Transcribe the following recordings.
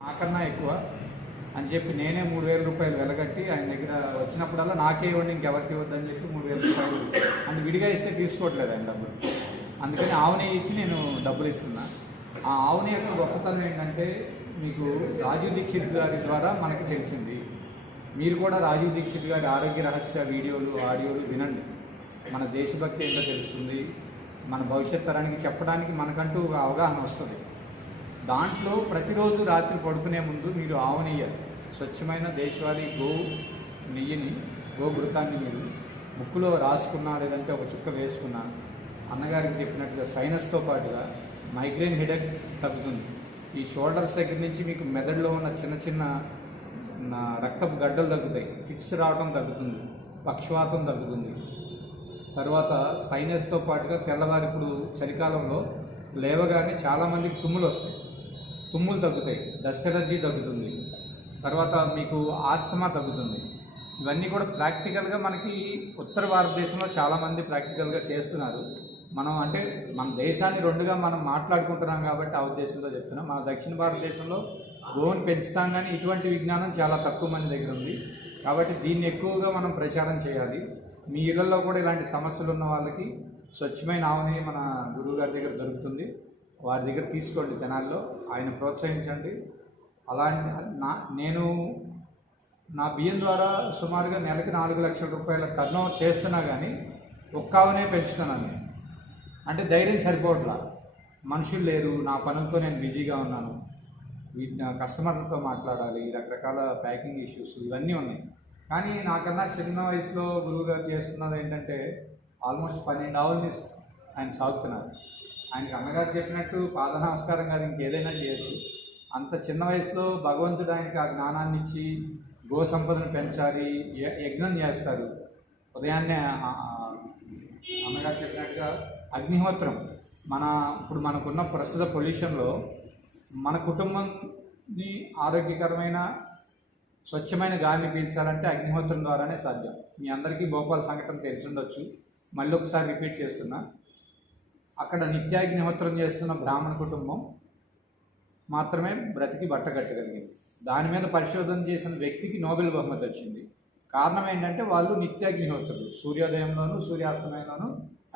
నాకన్నా ఎక్కువ అని చెప్పి నేనే 3,000 రూపాయలు వెలగట్టి ఆయన దగ్గర వచ్చినప్పుడల్లా నాకే ఇవ్వండి, ఇంకెవరికి ఇవ్వద్దని చెప్పి 3,000 రూపాయలు అని విడిగా ఇస్తే తీసుకోవట్లేదు ఆయన డబ్బులు. అందుకని ఆవు నెయ్యి ఇచ్చి నేను డబ్బులు ఇస్తున్నా. ఆ ఆవు నెయ్యి యొక్క గొప్పతనం ఏంటంటే మీకు రాజీవ్ దీక్షిత్ గారి ద్వారా మనకి తెలిసింది. మీరు కూడా రాజీవ్ దీక్షిత్ గారి ఆరోగ్య రహస్య వీడియోలు ఆడియోలు వినండి. మన దేశభక్తి ఏంటో తెలుస్తుంది. మన భవిష్యత్ తరానికి చెప్పడానికి మనకంటూ ఒక అవగాహన వస్తుంది. దాంట్లో ప్రతిరోజు రాత్రి పడుకునే ముందు మీరు ఆవు నెయ్యి, స్వచ్ఛమైన దేశవాళీ గో నెయ్యిని, గోఘృతాన్ని మీరు ముక్కులో రాసుకున్నా లేదంటే ఒక చుక్క వేసుకున్నా అన్నగారికి చెప్పినట్టుగా సైనస్తో పాటుగా మైగ్రేన్ హెడేక్ తగ్గుతుంది. ఈ షోల్డర్స్ దగ్గర నుంచి మీకు మెదడులో ఉన్న చిన్న చిన్న రక్తపు గడ్డలు తగ్గుతాయి, ఫిట్స్ రావడం తగ్గుతుంది, పక్షవాతం తగ్గుతుంది. తర్వాత సైనస్తో పాటుగా తెల్లవారి ఇప్పుడు చలికాలంలో లేవగానే చాలామందికి తుమ్ములు వస్తాయి, తుమ్ములు తగ్గుతాయి, డస్ట్ ఎలర్జీ తగ్గుతుంది, తర్వాత మీకు ఆస్తమా తగ్గుతుంది. ఇవన్నీ కూడా ప్రాక్టికల్గా మనకి ఉత్తర భారతదేశంలో చాలామంది ప్రాక్టికల్గా చేస్తున్నారు. మనం అంటే మన దేశాన్ని రెండుగా మనం మాట్లాడుకుంటున్నాం కాబట్టి ఆ ఉద్దేశంతో చెప్తున్నాం. మన దక్షిణ భారతదేశంలో గోవుని పెంచుతాం కానీ ఇటువంటి విజ్ఞానం చాలా తక్కువ మంది దగ్గర ఉంది. కాబట్టి దీన్ని ఎక్కువగా మనం ప్రచారం చేయాలి. మీ ఇళ్లలో కూడా ఇలాంటి సమస్యలు ఉన్న వాళ్ళకి స్వచ్ఛమైన ఆవు నెయ్యి మన గురువు గారి దగ్గర దొరుకుతుంది. వారి దగ్గర తీసుకోండి, తెనాల్లో ఆయన ప్రోత్సహించండి. అలాంటి నేను నా బియ్యం ద్వారా సుమారుగా నెలకి 4 లక్షల రూపాయల టర్నోవర్ చేస్తున్నా కానీ ఒక్క ఆవునే పెంచుతున్నాను. అంటే ధైర్యం సరిపోవట్లా, మనుషులు లేరు, నా పనులతో నేను బిజీగా ఉన్నాను, కస్టమర్లతో మాట్లాడాలి, రకరకాల ప్యాకింగ్ ఇష్యూస్ ఇవన్నీ ఉన్నాయి. కానీ నాకన్నా చిన్న వయసులో గురువుగారు చేస్తున్నది ఏంటంటే ఆల్మోస్ట్ 12 ఆవుల్ని ఆయన సాగుతున్నారు. ఆయనకి అన్నగారు చెప్పినట్టు పాద నమస్కారం కాదు ఇంకేదైనా చేయొచ్చు. అంత చిన్న వయసులో భగవంతుడు ఆయనకి ఆ జ్ఞానాన్ని ఇచ్చి గో సంపదను పెంచాలి, యజ్ఞం చేస్తారు. ఉదయాన్నే అన్నగారు చెప్పినట్టుగా అగ్నిహోత్రం ఇప్పుడు మనకున్న ప్రస్తుత పొల్యూషన్లో మన కుటుంబాన్ని ఆరోగ్యకరమైన స్వచ్ఛమైన గాలిని పీల్చాలంటే అగ్నిహోత్రం ద్వారానే సాధ్యం. మీ అందరికీ భోపాల్ సంఘటన తెలిసి ఉండొచ్చు, మళ్ళీ ఒకసారి రిపీట్ చేస్తున్నా. అక్కడ నిత్యాగ్నిహోత్రం చేస్తున్న బ్రాహ్మణ కుటుంబం మాత్రమే బ్రతికి బట్టగట్టగలిగింది. దాని మీద పరిశోధన చేసిన వ్యక్తికి నోబెల్ బహుమతి వచ్చింది. కారణం ఏంటంటే వాళ్ళు నిత్యాగ్నిహోత్రులు, సూర్యోదయంలోనూ సూర్యాస్తమయంలోనూ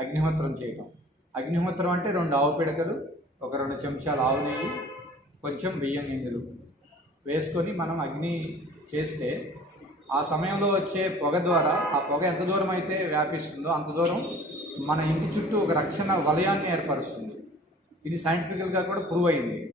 అగ్నిహోత్రం చేయడం. అగ్నిహోత్రం అంటే 2 ఆవు పిడకలు, ఒక 2 చెంచాలు ఆవు నెయ్యి, కొంచెం బియ్యం గింజలు వేసుకొని మనం అగ్ని చేస్తే ఆ సమయంలో వచ్చే పొగ ద్వారా ఆ పొగ ఎంత దూరం అయితే వ్యాపిస్తుందో అంత దూరం మన ఇంటి చుట్టూ ఒక రక్షణ వలయాన్ని ఏర్పరుస్తుంది. ఇది సైంటిఫికల్గా కూడా ప్రూవ్ అయింది.